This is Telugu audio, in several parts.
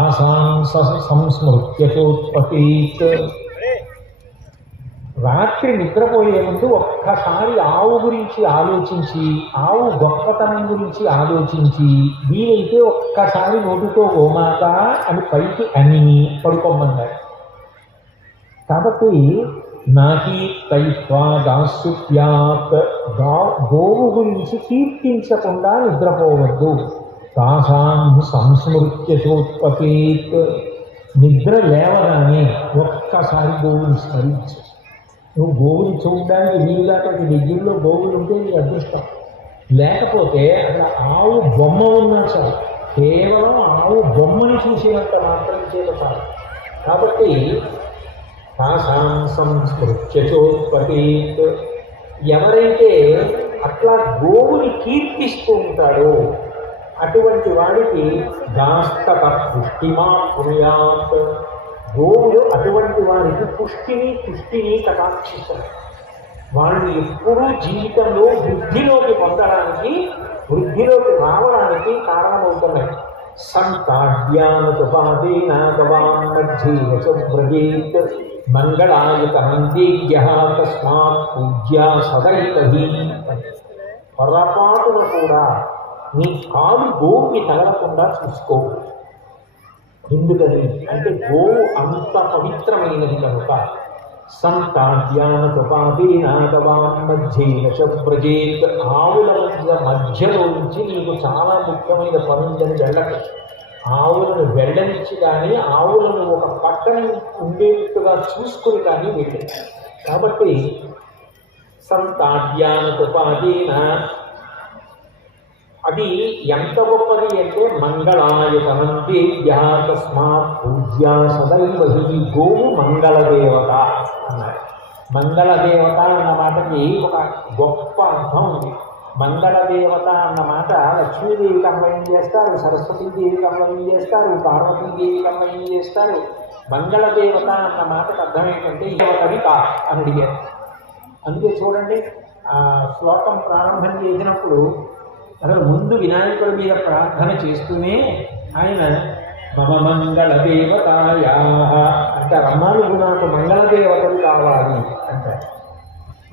తాసాం సంస్మృత్య సంస్మృత్యచోత్పతీత్ రాత్రి నిద్రపోయే ముందు ఒక్కసారి ఆవు గురించి ఆలోచించి ఆవు గొప్పతనం గురించి ఆలోచించి వీలైతే ఒక్కసారి నోటితో గోమాత అని పైకి అని పడుకోమన్నారు. కాబట్టి నాకి తైత్వా దాసు గా గోవు గురించి కీర్తించకుండా నిద్రపోవద్దు. తాసాం సంస్మృత్య చోత్పతేత్ నిద్ర లేవగానే ఒక్కసారి గోవుని స్మరించు. నువ్వు గోవుని చూడడానికి వీలుగా అక్కడికి దగ్గరలో గోవులు ఉంటే నీ అదృష్టం. లేకపోతే అక్కడ ఆవు బొమ్మ ఉన్నా చాలు. కేవలం ఆవు బొమ్మని చూసినంత మాత్రం చేత చాలు. కాబట్టి తాసాం సంస్మృత్యోత్పతీత్ ఎవరైతే అట్లా గోవుని కీర్తిస్తూ ఉంటాడో అటువంటి వాడికి దాస్తత పుష్టిమా పుణ్యాత్ గోవులు అటువంటి వారికి పుష్టిని పుష్టిని కటాక్షిస్తారు వాళ్ళు ఎప్పుడూ జీవితంలో వృద్ధిలోకి పొందడానికి వృద్ధిలోకి రావడానికి కారణమవుతున్నాయి సంతాడ్యానుపాదేన భవాన్ మధ్యేన చ వ్రజేత్ మంగళాయుతమందేజ్య తస్మాత్ పూజ్యా సదైతహి పొరపాటున కూడా నీ కాలు గోవుకి తగలకుండా చూసుకో. ఎందుకని? అంటే గోవు అంత పవిత్రమైనది కనుక సంతాద్యానపాదీనాదవాన్ మధ్యేన చ ఆవుల మధ్య మధ్యలో నుంచి నీకు చాలా ముఖ్యమైన పనుందని వెళ్ళకు. ఆవులను వెళ్ళనిచ్చి కానీ ఆవులను ఒక పక్కన ఉండేట్టుగా చూసుకుని కానీ వెళ్ళి. కాబట్టి సంతాడ్యానపాదీన అది ఎంత గొప్పది అంటే మంగళాయతనం దేవ్యా తస్మాత్ పూజ్యా సదైవ హి గోవు మంగళదేవత అన్నారు. మంగళదేవత అన్న మాటకి ఒక గొప్ప అర్థం ఉంది. మంగళదేవత అన్న మాట లక్ష్మీదేవికి అన్వయం చేస్తారు సరస్వతీదేవికి అన్వయం చేస్తారు పార్వతీదేవికి అన్వయం చేస్తారు. మంగళదేవత అన్న మాటకు అర్థం ఏంటంటే దేవతవి కా అని అడిగారు. అందుకే చూడండి శ్లోకం ప్రారంభం చేసినప్పుడు అసలు ముందు వినాయకుడి మీద ప్రార్థన చేస్తూనే ఆయన మమ మంగళ దేవతాయా అంటే రమ్మాలు నాకు మంగళదేవతలు కావాలి అంటారు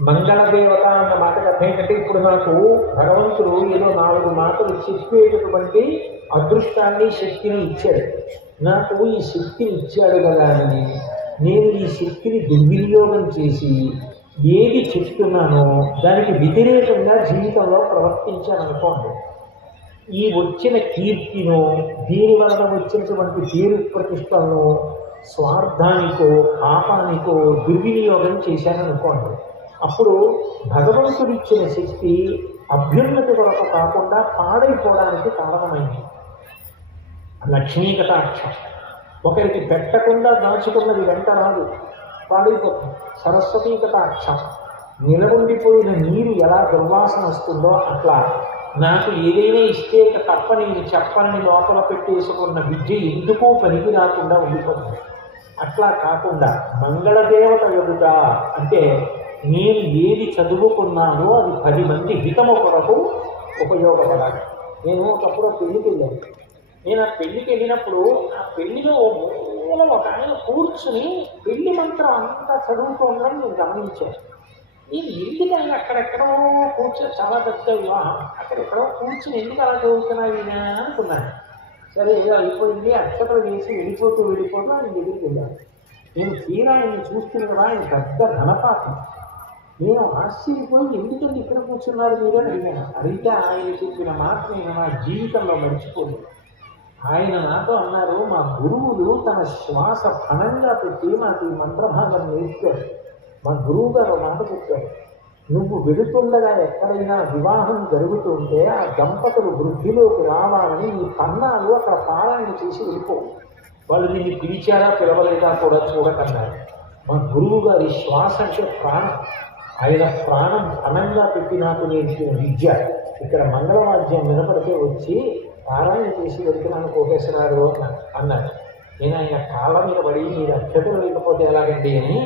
మంగళదేవత అన్న మాటకు అర్థం ఏంటంటే ఇప్పుడు నాకు భగవంతుడు ఏదో నాలుగు మాటలు చెప్పేటటువంటి అదృష్టాన్ని శక్తిని ఇచ్చాడు. నాకు ఈ శక్తిని ఇచ్చాడు కదా అని నేను ఈ శక్తిని దుర్వినియోగం చేసి ఏది చెప్తున్నానో దానికి వ్యతిరేకంగా జీవితంలో ప్రవర్తించాను అనుకోండి ఈ వచ్చిన కీర్తినో దీని వలన వచ్చినటువంటి పేరు ప్రతిష్టలను స్వార్థానికో పాపానికో దుర్వినియోగం చేశాను అనుకోండి అప్పుడు భగవంతుడిచ్చిన శక్తి అభ్యున్నతి కొరకు కాకుండా పాడైపోవడానికి కారణమైంది. లక్ష్మీ కటాక్షం. ఒకరికి పెట్టకుండా దాచుకున్నది వెంట రాదు. వాళ్ళకి సరస్వతీ కటాక్షం నిలబడిపోయిన నీరు ఎలా దుర్వాసన వస్తుందో అట్లా. నాకు ఏదైనా ఇస్తే తప్ప నేను చెప్పని లోపల పెట్టేసుకున్న విద్య ఎందుకు పనికి రాకుండా ఉండిపోతుంది. అట్లా కాకుండా మంగళదేవత ఎదుట అంటే నేను ఏది చదువుకున్నానో అది పది మంది హితము కొరకు ఉపయోగపడాలి. నేను ఒకప్పుడు పెళ్ళికి వెళ్ళాను నేను ఆ పెళ్ళికి వెళ్ళినప్పుడు ఆ పెళ్ళిలో కేవలం ఒక ఆయన కూర్చుని పెళ్ళి మంత్రం అంతా చదువుతూ ఉండడం నేను గమనించాను. నేను ఎందుకు ఆయన అక్కడెక్కడో కూర్చొని చాలా పెద్ద వివాహం. అక్కడెక్కడో కూర్చుని ఎందుకు అలా చదువుతున్నా ఈయన అనుకున్నాను. సరే ఏదో అయిపోయింది అక్షతలు వేసి వెళ్ళిపోతూ వెళ్ళిపోతూ ఆయన దగ్గరికి వెళ్ళాను నేను తీరా ఆయన చూస్తున్న కదా ఆయన పెద్ద ఘనపాతం నేను ఆశ్చర్యపోయి ఎందుకంటే ఇక్కడ కూర్చున్నారు మీరు అడిగాను. అడిగితే ఆయన చెప్పిన మాట నేను నా జీవితంలో మర్చిపోలేదు. ఆయన నాతో అన్నారు మా గురువులు తన శ్వాస ఫణంగా పెట్టి నాకు ఈ మంత్రభాగం నేర్పారు. మా గురువు గారు మాట చెప్పారు. నువ్వు వెళుతుండగా ఎక్కడైనా వివాహం జరుగుతుంటే ఆ దంపతులు వృద్ధిలోకి రావాలని నీ పన్నాలు అక్కడ పారాయణ చేసి వెళ్ళిపో. వాళ్ళు నిన్ను పిలిచారా పిలవలేదా కూడా చూడకన్నారు. మా గురువు గారి శ్వాస అంటే ప్రాణం. ఆయన ప్రాణం ఫణంగా పెట్టి నాకు నేర్పిన విద్య. ఇక్కడ మంగళవాద్యం వినపడితే వచ్చి పారాయణ చేసి వెళ్తున్నాను కోటేశ్వరారు అన్న- అన్నారు నేను ఆయన కాళ్ళ మీద పడి మీరు అక్షతలు లేకపోతే ఎలాగండి అని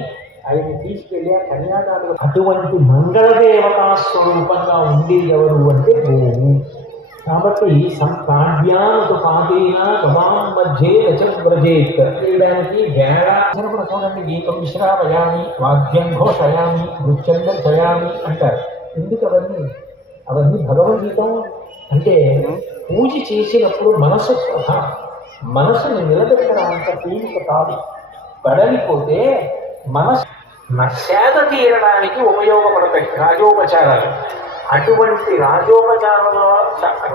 ఆయన్ని తీసుకెళ్ళి ఆ కన్యాదానం అటువంటి మంగళదేవతా స్వరూపంగా ఉంది ఎవరు అంటే గోవు కాబట్టి సంప్రాడ్యానుత పాదేన గమాం మధ్యే రచవ్రజేత్ చేయడానికి వేళ సరపడ చూడండి గీతం శ్రావయామి వాద్యం ఘోషయామి నృత్యం దర్శయామి అంటారు. ఎందుకు అవన్నీ? అవన్నీ భగవద్గీతం అంటే పూజ చేసినప్పుడు మనసు మనసును మనసుని నిలబెట్టడం అంత తేలిక కాదు. బడలిపోతే మనసు సేద తీరడానికి ఉపయోగపడతాయి రాజోపచారాలు. అటువంటి రాజోపచారాలలో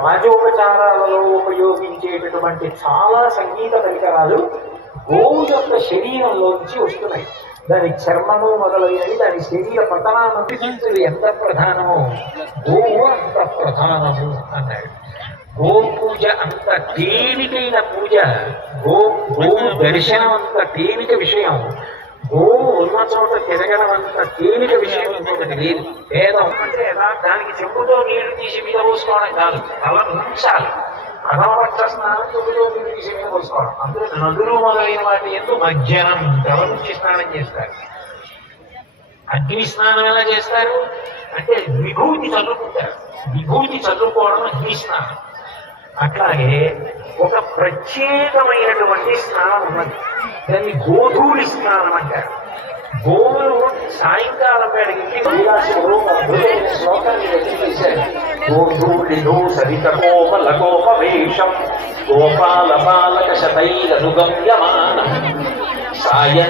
రాజోపచారాలలో ఉపయోగించేటటువంటి చాలా సంగీత పరికరాలు గోవు యొక్క శరీరంలోంచి వస్తున్నాయి. దాని చర్మము మొదలైనవి దాని శరీర పతనాన్ని ఎంత ప్రధానమో? గోవు అంత ప్రధానము అన్నాడు. గో పూజ అంత తేలికైన పూజ గో గోవు దర్శనం అంత తేలిక విషయం. గోవు ఉన్న చోట తిరగడం అంత తేలిక విషయం ఇంకొకటి లేదు. భేదం అంటే ఎలా? దానికి చెంబుతో నీళ్ళు తీసి మీద పోసుకోవడం కాదు. అలా ఉంచాలి. ప్రథమపక్ష స్నానం చెంబుతో అందులో నదులు మొదలైన వాటి ఎందు మధ్యాహ్నం తల స్నానం చేస్తారు. అగ్ని స్నానం ఎలా చేస్తారు? అంటే విభూతి చల్లుకుంటారు విభూతి చల్లుకోవడం అగ్ని స్నానం. అట్లాగే ఒక ప్రత్యేకమైనటువంటి స్నానం ఉన్నది. దాన్ని గోధూళి స్నానం అంటారు. గోవులు సాయంకాలం వేళకి శ్లోకాన్ని రచించేశారు గోధూళిలో సరిత కోమల కోపవేషం గోపాల బాలక శతైరనుగమ్యమాన సాయం